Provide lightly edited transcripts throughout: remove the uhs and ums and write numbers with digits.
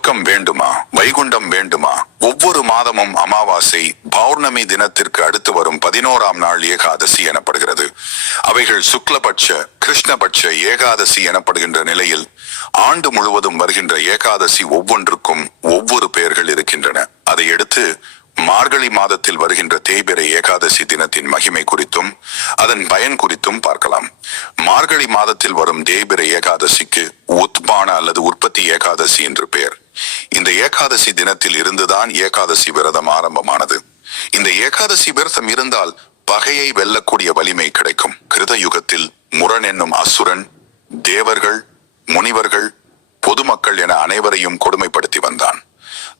சொர்க்கம் வேண்டுமா, வைகுண்டம் வேண்டுமா? ஒவ்வொரு மாதமும் அமாவாசை பௌர்ணமி தினத்திற்கு அடுத்து வரும் 11ஆம் நாள் ஏகாதசி எனப்படுகிறது. அவைகள் சுக்லபட்ச கிருஷ்ணபட்ச ஏகாதசி எனப்படுகின்ற நிலையில் ஆண்டு முழுவதும் வருகின்ற ஏகாதசி ஒவ்வொன்றுக்கும் ஒவ்வொரு பெயர்கள் இருக்கின்றன. அதையடுத்து மார்கழி மாதத்தில் வருகின்ற தேய்பிறை ஏகாதசி தினத்தின் மகிமை குறித்தும் அதன் பயன் குறித்தும் பார்க்கலாம். மார்கழி மாதத்தில் வரும் தேய்பிறை ஏகாதசிக்கு உத்பான அல்லது உற்பத்தி ஏகாதசி என்று பெயர். இந்த ஏகாதசி தினத்தில் இருந்துதான் ஏகாதசி விரதம் ஆரம்பமானது. இந்த ஏகாதசி விரதம் இருந்தால் பகையை வெல்லக்கூடிய வலிமை கிடைக்கும். கிருத யுகத்தில் முரண் என்னும் அசுரன் தேவர்கள், முனிவர்கள், பொதுமக்கள் என அனைவரையும் கொடுமைப்படுத்தி வந்தான்.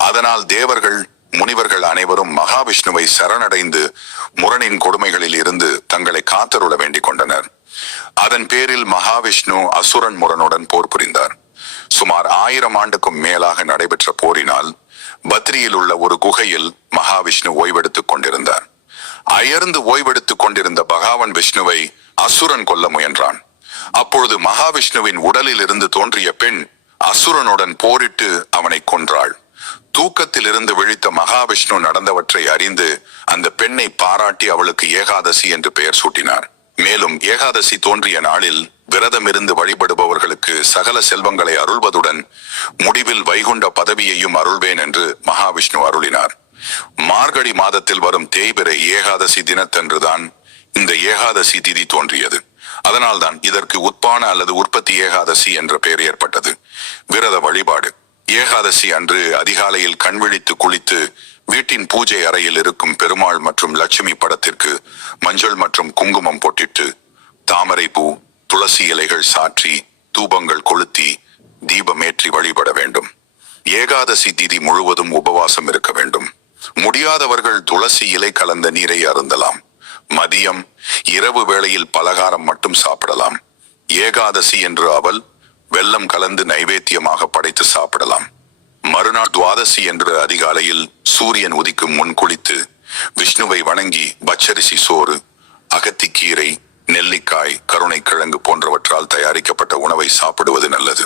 அதனால் தேவர்கள், முனிவர்கள் அனைவரும் மகாவிஷ்ணுவை சரணடைந்து முரணின் கொடுமைகளில் இருந்து தங்களை காத்தருள வேண்டிக் கொண்டனர். அதன் பேரில் மகாவிஷ்ணு அசுரன் முரனுடன் போர் புரிந்தார். சுமார் 1000 ஆண்டுக்கும் மேலாக நடைபெற்ற போரினால் பத்ரியில் உள்ள ஒரு குகையில் மகாவிஷ்ணு ஓய்வெடுத்துக் கொண்டிருந்தார். அயர்ந்து ஓய்வெடுத்துக் கொண்டிருந்த பகவான் விஷ்ணுவை அசுரன் கொல்ல முயன்றான். அப்பொழுது மகாவிஷ்ணுவின் உடலில் இருந்து தோன்றிய பெண் அசுரனுடன் போரிட்டு அவனை கொன்றாள். தூக்கத்தில் இருந்து விழித்த மகாவிஷ்ணு நடந்தவற்றை அறிந்து அந்த பெண்ணை பாராட்டி அவளுக்கு ஏகாதசி என்று பெயர் சூட்டினார். மேலும் ஏகாதசி தோன்றிய நாளில் விரதம் இருந்து வழிபடுபவர்களுக்கு சகல செல்வங்களை அருள்வதுடன் முடிவில் வைகுண்ட பதவியையும் அருள்வேன் என்று மகாவிஷ்ணு அருளினார். மார்கழி மாதத்தில் வரும் தேய்பிறை ஏகாதசி தினத்தன்றுதான் இந்த ஏகாதசி திதி தோன்றியது. அதனால்தான் இதற்கு உத்பான அல்லது உற்பத்தி ஏகாதசி என்ற பெயர் ஏற்பட்டது. விரத வழிபாடு: ஏகாதசி அன்று அதிகாலையில் கண்விழித்து குளித்து வீட்டின் பூஜை அறையில் இருக்கும் பெருமாள் மற்றும் லட்சுமி படத்திற்கு மஞ்சள் மற்றும் குங்குமம் பொட்டிட்டு தாமரை பூ, துளசி இலைகள் சாற்றி தூபங்கள் கொளுத்தி தீபமேற்றி வழிபட வேண்டும். ஏகாதசி திதி முழுவதும் உபவாசம் இருக்க வேண்டும். முடியாதவர்கள் துளசி இலை கலந்த நீரை அருந்தலாம். மதியம், இரவு வேளையில் பலகாரம் மட்டும் சாப்பிடலாம். ஏகாதசி என்று அவல், வெல்லம் கலந்து நைவேத்தியமாக படைத்து சாப்பிடலாம். மறுநாள் துவாதசி என்று அதிகாலையில் சூரியன் உதிக்கும் முன் குளித்து விஷ்ணுவை வணங்கி பச்சரிசி சோறு, அகத்திக்கீரை, நெல்லிக்காய், கருணைக்கிழங்கு போன்றவற்றால் தயாரிக்கப்பட்ட உணவை சாப்பிடுவது நல்லது.